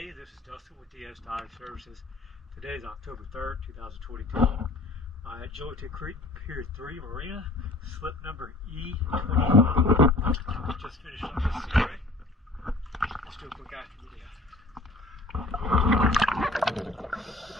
Hey, this is Dustin with DS Diving Services. Today is October 3rd, 2022. At Julington Creek, Pier 3 Marina, slip number E25. Just finished up this survey. Let's do a quick action video.